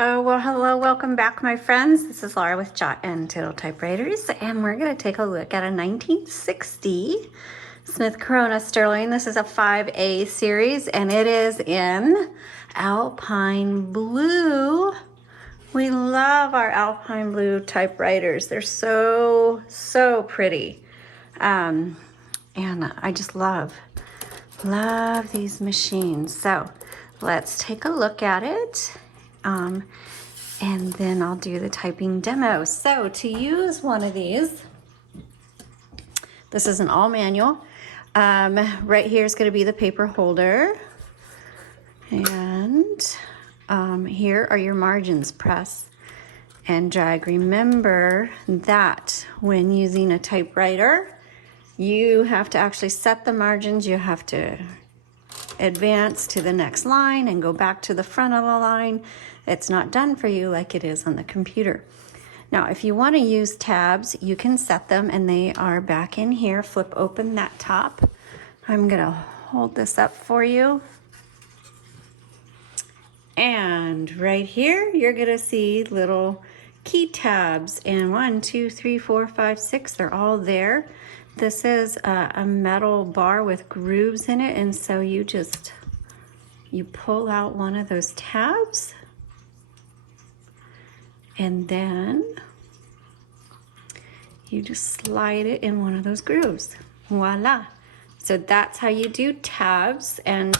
Oh, well, hello, welcome back, my friends. This is Laura with Jot and Tittle Typewriters, and we're going to take a look at a 1960 Smith Corona Sterling. This is a 5A series, and it is in Alpine Blue. We love our Alpine Blue typewriters. They're so pretty. And I just love these machines. So let's take a look at it. And then I'll do the typing demo. So to use one of these, this is an all manual. Right here is going to be the paper holder. And here are your margins, press and drag. Remember that when using a typewriter, you have to actually set the margins. You have to advance to the next line and go back to the front of the line. It's not done for you like it is on the computer. Now, if you want to use tabs, you can set them, and they are back in here. Flip open that top. I'm going to hold this up for you. And right here, you're going to see little key tabs, and 1, 2, 3, 4, 5, 6, they're all there. This is a metal bar with grooves in it, and so you pull out one of those tabs, and then you just slide it in one of those grooves. Voila. So that's how you do tabs, and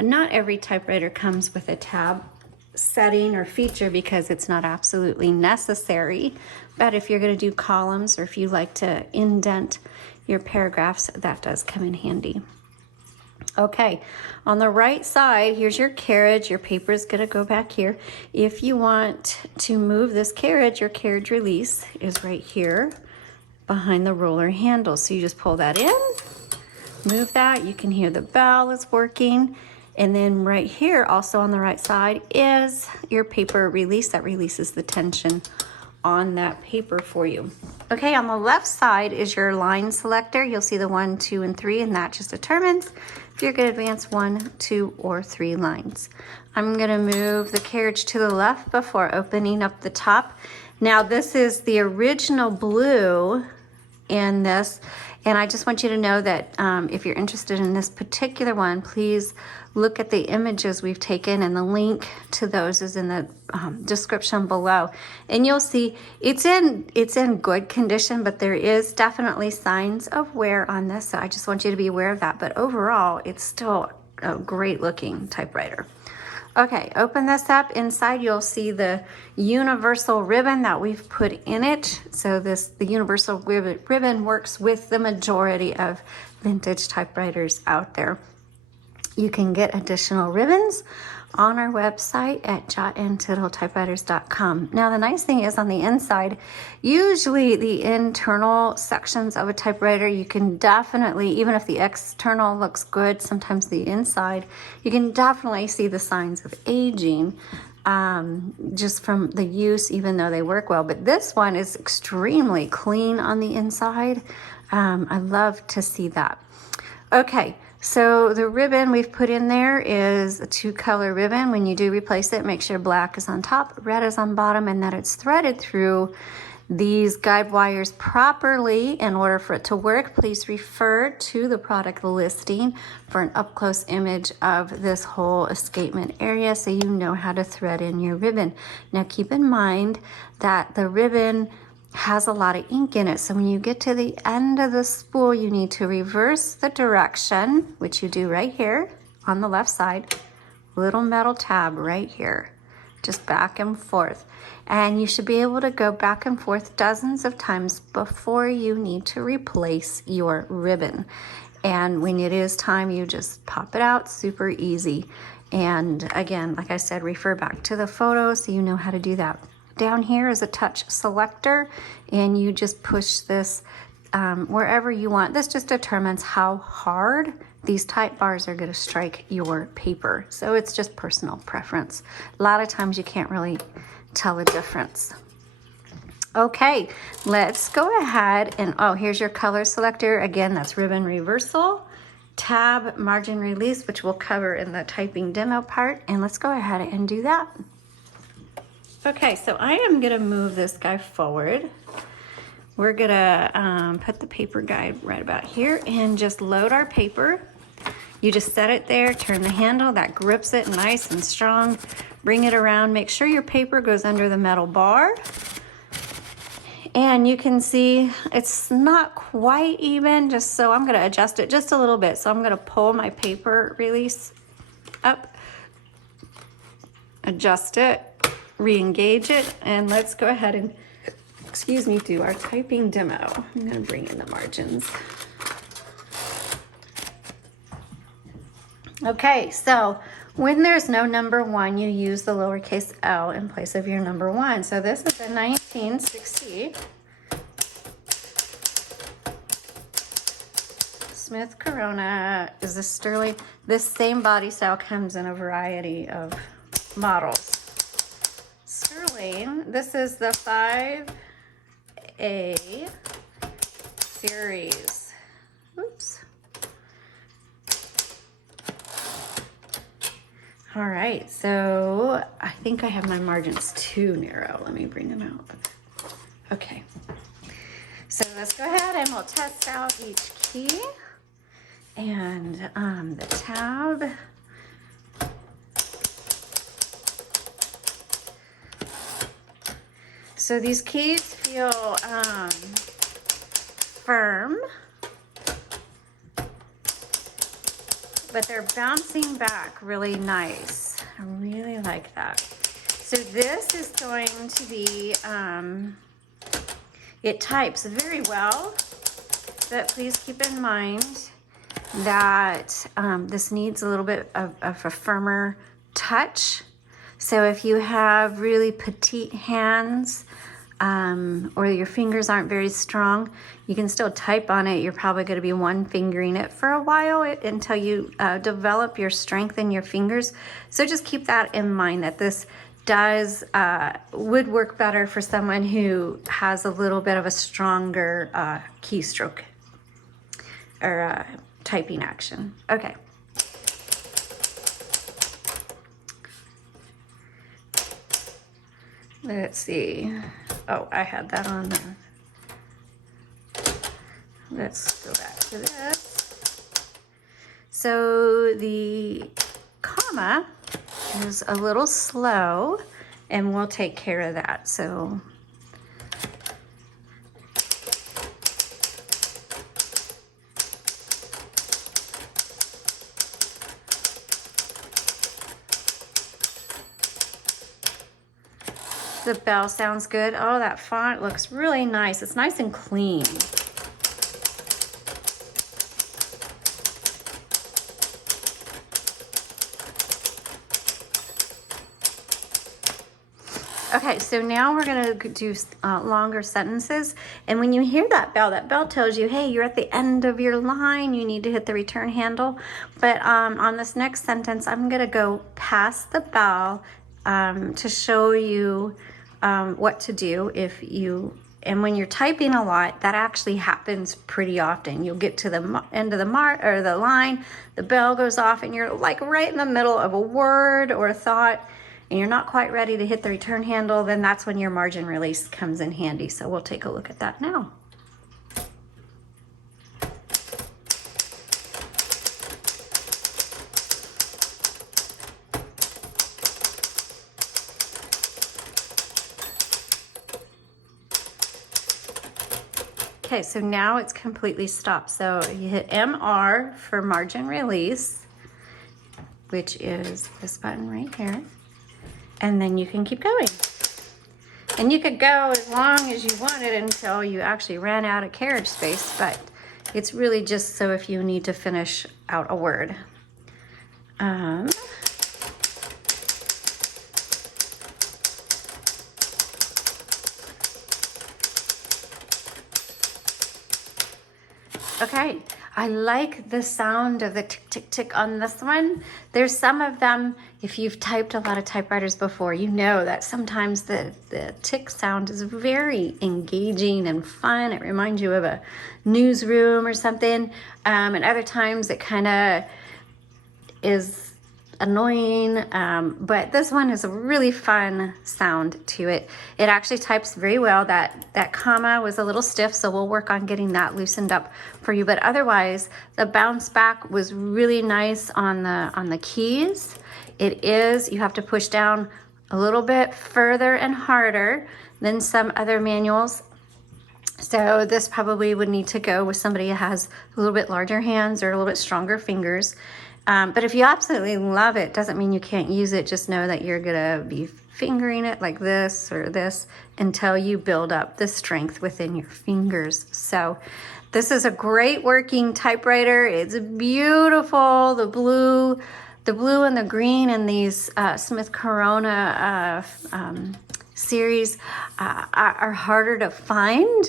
not every typewriter comes with a tab setting or feature because it's not absolutely necessary. But if you're going to do columns, or if you like to indent your paragraphs, that does come in handy. Okay, on the right side, here's your carriage. Your paper is going to go back here. If you want to move this carriage, your carriage release is right here behind the roller handle. So you just pull that in, move that. You can hear the bell is working. And then right here, also on the right side, is your paper release that releases the tension on that paper for you. Okay, on the left side is your line selector. You'll see the 1, 2, and 3, and that just determines if you're going to advance 1, 2, or 3 lines. I'm going to move the carriage to the left before opening up the top. Now, this is the original blue in this, and I just want you to know that if you're interested in this particular one, please look at the images we've taken, and the link to those is in the description below. And you'll see it's in good condition, but there is definitely signs of wear on this. So I just want you to be aware of that. But overall, it's still a great looking typewriter. Okay, open this up. Inside, you'll see the universal ribbon that we've put in it. So the universal ribbon works with the majority of vintage typewriters out there. You can get additional ribbons on our website at jotandtittletypewriters.com. Now, the nice thing is on the inside, usually the internal sections of a typewriter, you can definitely, even if the external looks good, sometimes the inside, you can definitely see the signs of aging just from the use, even though they work well. But this one is extremely clean on the inside. I love to see that. Okay. So the ribbon we've put in there is a 2-color ribbon. When you do replace it, make sure black is on top, red is on bottom, and that it's threaded through these guide wires properly. In order for it to work, please refer to the product listing for an up-close image of this whole escapement area so you know how to thread in your ribbon. Now keep in mind that the ribbon has a lot of ink in it, so when you get to the end of the spool, you need to reverse the direction, which you do right here on the left side. Little metal tab right here, just back and forth, and you should be able to go back and forth dozens of times before you need to replace your ribbon. And when it is time, you just pop it out. Super easy. And again, like I said, refer back to the photo so you know how to do that. Down here is a touch selector, and you just push this wherever you want. This just determines how hard these type bars are going to strike your paper. So it's just personal preference. A lot of times you can't really tell the difference. Okay, let's go ahead and, oh, here's your color selector. Again, that's ribbon reversal, tab margin release, which we'll cover in the typing demo part. And let's go ahead and do that. Okay, so I am gonna move this guy forward. We're gonna put the paper guide right about here and just load our paper. You just set it there, turn the handle, that grips it nice and strong. Bring it around, make sure your paper goes under the metal bar. And you can see it's not quite even, just so I'm gonna adjust it just a little bit. So I'm gonna pull my paper release up, adjust it, re-engage it, and let's go ahead and, excuse me, do our typing demo. I'm gonna bring in the margins. Okay, so when there's no number 1, you use the lowercase l in place of your number 1. So this is a 1960 Smith Corona. Is this sterling? This same body style comes in a variety of models. Sterling, this is the 5A series. Oops. All right, so I think I have my margins too narrow. Let me bring them out. Okay, so let's go ahead and we'll test out each key and the tab. So these keys feel firm, but they're bouncing back really nice. I really like that. So this is going to be, it types very well, but please keep in mind that this needs a little bit of a firmer touch. So if you have really petite hands, or your fingers aren't very strong, you can still type on it. You're probably going to be one fingering it for a while until you develop your strength in your fingers. So just keep that in mind, that this would work better for someone who has a little bit of a stronger keystroke or typing action. Okay. Let's see. Oh, I had that on there. Let's go back to this. So the comma is a little slow, and we'll take care of that. So the bell sounds good. Oh, that font looks really nice. It's nice and clean. Okay, so now we're gonna do longer sentences. And when you hear that bell tells you, hey, you're at the end of your line, you need to hit the return handle. But on this next sentence, I'm gonna go past the bell to show you what to do and when you're typing a lot, that actually happens pretty often. You'll get to the end of the line, the bell goes off, and you're like right in the middle of a word or a thought, and you're not quite ready to hit the return handle. Then that's when your margin release comes in handy. So we'll take a look at that now. Okay, so now it's completely stopped. So you hit MR for margin release, which is this button right here. And then you can keep going. And you could go as long as you wanted until you actually ran out of carriage space, but it's really just so if you need to finish out a word. Okay, I like the sound of the tick, tick, tick on this one. There's some of them, if you've typed a lot of typewriters before, you know that sometimes the tick sound is very engaging and fun. It reminds you of a newsroom or something. And other times it kind of is annoying, but this one is a really fun sound to it. It actually types very well. That comma was a little stiff, so we'll work on getting that loosened up for you. But otherwise, the bounce back was really nice on the keys. It is, you have to push down a little bit further and harder than some other manuals. So this probably would need to go with somebody who has a little bit larger hands or a little bit stronger fingers. But if you absolutely love it, doesn't mean you can't use it. Just know that you're gonna be fingering it like this or this until you build up the strength within your fingers. So this is a great working typewriter. It's beautiful. The blue and the green in these Smith Corona series are harder to find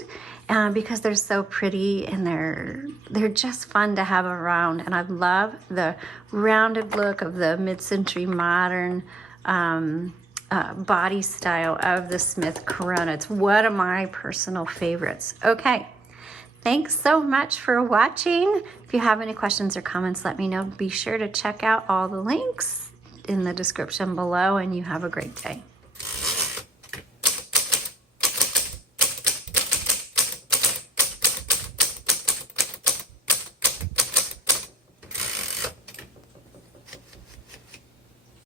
because they're so pretty and they're just fun to have around. And I love the rounded look of the mid-century modern body style of the Smith Corona. It's one of my personal favorites. Okay. Thanks so much for watching. If you have any questions or comments, let me know. Be sure to check out all the links in the description below, and you have a great day.